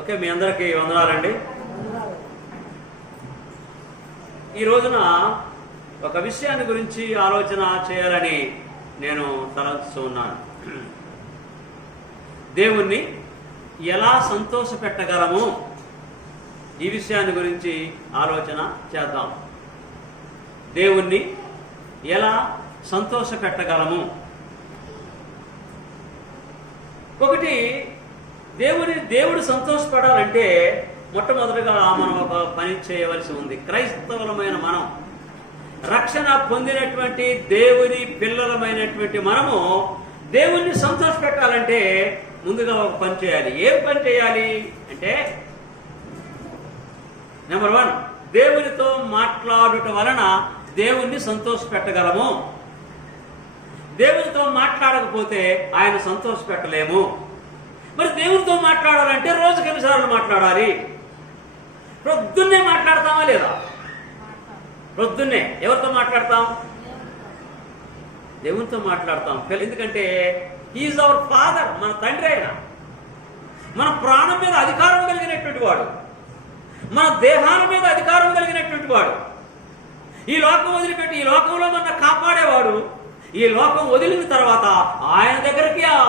Okay మీ అందరికీ వందనాలండి. ఈ రోజున ఒక విషయాన్ని గురించి ఆలోచన చేయాలని నేను తలంచుతున్నాను దేవుణ్ణి ఎలా సంతోష పెట్టగలము ఈ విషయాన్ని గురించి ఆలోచన చేద్దాం. దేవుణ్ణి ఎలా సంతోష పెట్టగలము ఒకటి దేవుని దేవుడు సంతోషపడాలంటే మొట్టమొదటిగా మనం ఒక పని చేయవలసి ఉంది. క్రైస్తవులమైన మనం రక్షణ పొందినటువంటి దేవుని పిల్లలమైనటువంటి మనము దేవుణ్ణి సంతోష పెట్టాలంటే ముందుగా ఒక పని చేయాలి. ఏం పని చేయాలి అంటే నెంబర్ వన్ దేవునితో మాట్లాడుట వలన దేవుణ్ణి సంతోష పెట్టగలము దేవునితో మాట్లాడకపోతే ఆయన సంతోష పెట్టలేము మరి దేవునితో మాట్లాడాలంటే రోజుకి ఎన్నిసార్లు మాట్లాడాలి? ప్రొద్దున్నే మాట్లాడతామా లేదా? ప్రొద్దున్నే. ఎవరితో మాట్లాడతాం? దేవునితో మాట్లాడతాం. ఎందుకంటే ఈజ్ అవర్ ఫాదర్ మన తండ్రి ఆయన. మన ప్రాణం మీద అధికారం కలిగినటువంటి వాడు. మన దేహాల మీద అధికారం కలిగినటువంటి వాడు. ఈ లోకం వదిలిపెట్టి ఈ లోకంలో మన కాపాడేవాడు. ఈ లోకం వదిలిన తర్వాత ఆయన దగ్గరికి ఆ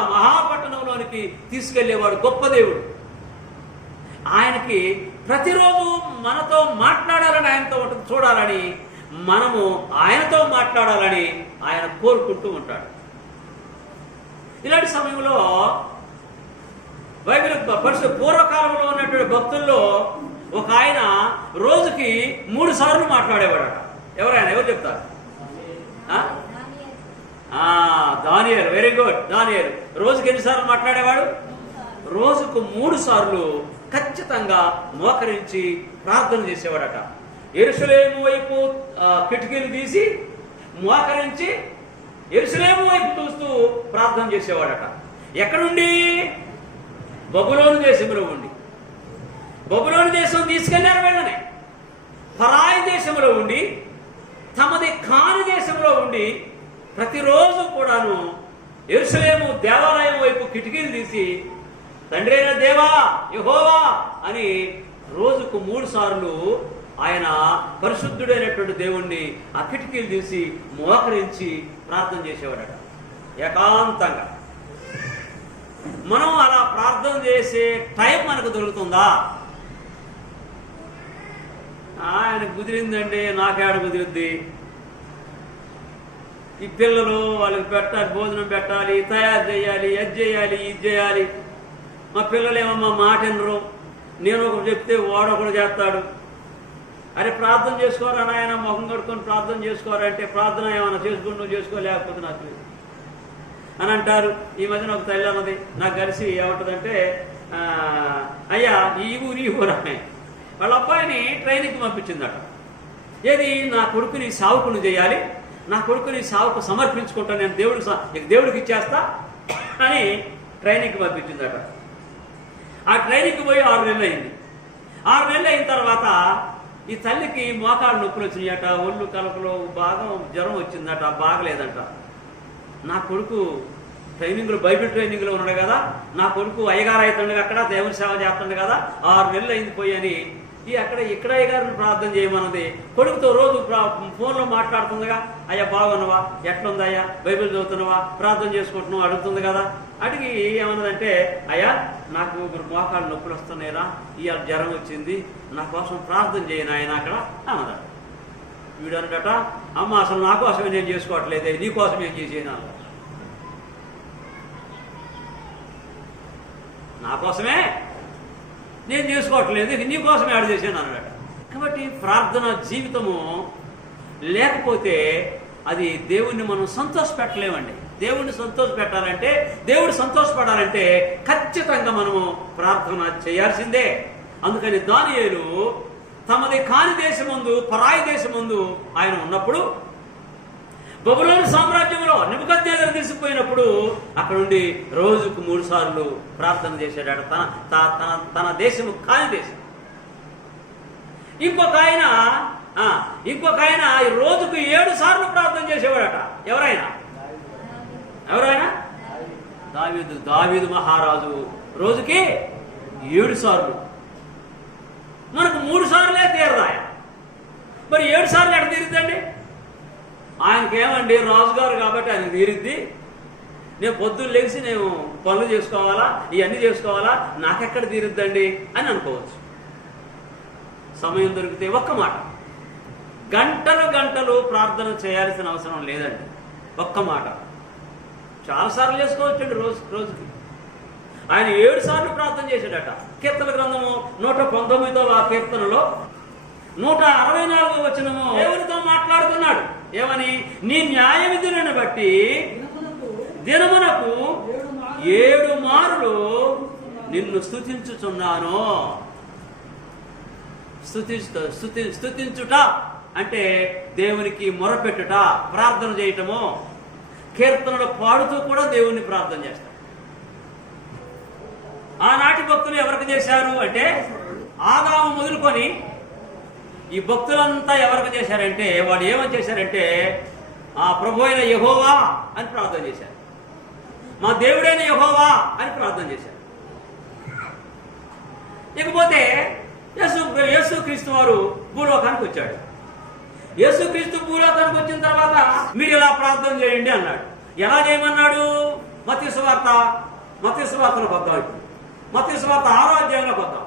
మహాపట్టణంలోనికి తీసుకెళ్ళేవాడు గొప్ప దేవుడు. ఆయనకి ప్రతిరోజు మనతో మాట్లాడాలని ఆయనతో చూడాలని మనము ఆయనతో మాట్లాడాలని ఆయన కోరుకుంటూ ఉంటాడు. ఇలాంటి సమయంలో బైబిల్ పరిశు పూర్వకాలంలో ఉన్నటువంటి భక్తుల్లో ఒక ఆయన రోజుకి మూడు సార్లు మాట్లాడేవాడట. ఎవరైనా ఎవరు చెప్తారు? దానియర్ వెరీ గుడ్ దానియర్ రోజుకి ఎన్నిసార్లు మాట్లాడేవాడు? రోజుకు మూడు సార్లు ఖచ్చితంగా మోకరించి ప్రార్థన చేసేవాడట. ఎరుసలేము వైపు కిటికీలు తీసి మోకరించి ఎరుసలేము వైపు చూస్తూ ప్రార్థన చేసేవాడట. ఎక్కడుండి? బబులోను దేశంలో ఉండి. బబులోని దేశం తీసుకెళ్ళారు వెళ్ళనే పరాయి దేశంలో ఉండి తమది కాని దేశంలో ఉండి ప్రతిరోజు కూడాను ఎరుసలేము దేవాలయం వైపు కిటికీలు తీసి తండ్రైన దేవా యహోవా అని రోజుకు మూడు సార్లు ఆయన పరిశుద్ధుడైనటువంటి దేవుణ్ణి ఆ కిటికీలు తీసి మోకరించి ప్రార్థన చేసేవాడట. ఏకాంతంగా. మనం అలా ప్రార్థన చేసే టైం మనకు దొరుకుతుందా? ఆయన కుదిరిందండి నాకేడ కుదిరిద్ది? ఈ పిల్లలు వాళ్ళకి పెట్టాలి భోజనం పెట్టాలి తయారు చేయాలి అది చేయాలి ఇది చేయాలి. మా పిల్లలు ఏమో మా మాట వినరు. నేను ఒకటి చెప్తే వాడొకడు చేస్తాడు. అరే ప్రార్థన చేసుకోరా నాయన ముఖం కడుకొని ప్రార్థన చేసుకోరా అంటే ప్రార్థన ఏమైనా చేసుకుని నువ్వు చేసుకో లేకపోతే నాకు లేదు. అని అంటారు. ఈ మధ్యన ఒక తల్లి అన్నది నాకు కలిసి ఏమంటుందంటే అయ్యా ఈ ఊరు ఈ ఊరు అమ్మాయి వాళ్ళ అబ్బాయిని ట్రైనింగ్కి పంపించిందట. ఏది? నా కొడుకుని సావుకుని చేయాలి. నా కొడుకుని సావుకు సమర్పించుకుంటా నేను దేవుడికి దేవుడికి ఇచ్చేస్తా అని ట్రైనింగ్కి పంపించిందట. ఆ ట్రైనింగ్కి పోయి ఆరు నెలలు అయింది. ఆరు నెలలు అయిన తర్వాత ఈ తల్లికి మోకాలు నొప్పులు వచ్చినాయట ఒళ్ళు కలపలో బాగా జ్వరం వచ్చిందట బాగలేదంట. నా కొడుకు ట్రైనింగ్లో బైబిల్ ట్రైనింగ్లో ఉన్నాడు కదా నా కొడుకు అయ్యగారు అవుతుండగా అక్కడ దేవుని సేవ చేస్తుండే కదా ఆరు నెలలు అయింది పోయి అని ఈ అక్కడ ఇక్కడ గారిని ప్రార్థన చేయమన్నది. కొడుకుతో రోజు ప్రా- ఫోన్లో మాట్లాడుతుందిగా అయ్యా బాగున్నావా? ఎట్లుందయ్యా? బైబిల్ చదువుతున్నావా? ప్రార్థన చేసుకుంటున్నావు? అడుగుతుంది కదా. అడిగి ఏమన్నదంటే అయ్యా నాకు మోకాళ్ళు నొప్పులు వస్తున్నాయిరా. ఇవాళ జ్వరం వచ్చింది. నా కోసం ప్రార్థన చేయను ఆయన అక్కడ అన్నదట వీడు అన్నట అమ్మ అసలు నా కోసమే నేను చేసుకోవట్లేదే. నీ కోసం ఏం నా కోసమే? నేను చేసుకోవట్లేదు ఇక నీ కోసమే చేశాను అన్నాడు. కాబట్టి ప్రార్థన జీవితము లేకపోతే అది దేవుణ్ణి మనం సంతోష పెట్టలేమండి దేవుణ్ణి సంతోష పెట్టాలంటే దేవుడు సంతోషపడాలంటే ఖచ్చితంగా మనము ప్రార్థన చేయాల్సిందే. అందుకని దానియేలు తమది కాని దేశమందు పరాయి దేశమందు ఆయన ఉన్నప్పుడు బబులోని సామ్రాజ్యంలో నిబద్దేదరు తీసుకుపోయినప్పుడు అక్కడ నుండి రోజుకు మూడు సార్లు ప్రార్థన చేశాడు తన తన తన దేశము కాని దేశం. ఇంకొక ఆయన ఇంకొక ఆయన ఈ రోజుకు ఏడు సార్లు ప్రార్థన చేసేవాడట. ఎవరైనా? ఎవరైనా? దావీదు దావీదు మహారాజు రోజుకి ఏడు సార్లు. మనకు మూడు సార్లే తీరదాయ మరి ఏడు సార్లు ఎక్కడ తీరుతాడు? ఆయనకేమండి రాజుగారు కాబట్టి ఆయన తీరిద్ది నేను పొద్దున్న లేచి నేను పనులు చేసుకోవాలా ఇవన్నీ చేసుకోవాలా నాకెక్కడ తీరుద్దండి? అని అనుకోవచ్చు. సమయం దొరికితే ఒక్క మాట. గంటలు గంటలు ప్రార్థన చేయాల్సిన అవసరం లేదండి. ఒక్క మాట. చాలాసార్లు చేసుకోవచ్చండి రోజు రోజుకి. ఆయన ఏడు సార్లు ప్రార్థన చేశాడట. కీర్తన గ్రంథము నూట పంతొమ్మిదవ కీర్తనలో నూట అరవై నాలుగో వచనము దేవునితో మాట్లాడుతున్నాడు. ఏమని? నీ న్యాయ విధులను బట్టి దినమునకు ఏడు మారులు నిన్ను స్థుతించుచున్నాను స్థుతి స్థుతించుట అంటే దేవునికి మొరపెట్టుట ప్రార్థన చేయటము. కీర్తనలు పాడుతూ కూడా దేవుణ్ణి ప్రార్థన చేస్తాం. ఆనాటి భక్తులు ఎవరికి చేశారు అంటే ఆదాము మొదలుకొని ఈ భక్తులంతా ఎవరికి చేశారంటే వాళ్ళు ఏమని చేశారంటే ఆ ప్రభు అయిన యహోవా అని ప్రార్థన చేశారు. మా దేవుడైన యహోవా అని ప్రార్థన చేశారు. ఇకపోతే యేసు యేసు క్రీస్తు వారు భూలోకానికి వచ్చాడు యేసు క్రీస్తు భూలోకానికి వచ్చిన తర్వాత మీరు ఇలా ప్రార్థన చేయండి అన్నాడు. ఎలా చేయమన్నాడు మత్స్య వార్త మత్స్య వార్తలకు వద్దాం ఇప్పుడు మత్స్య వార్త ఆరో అధ్యాయంలోకి వద్దాం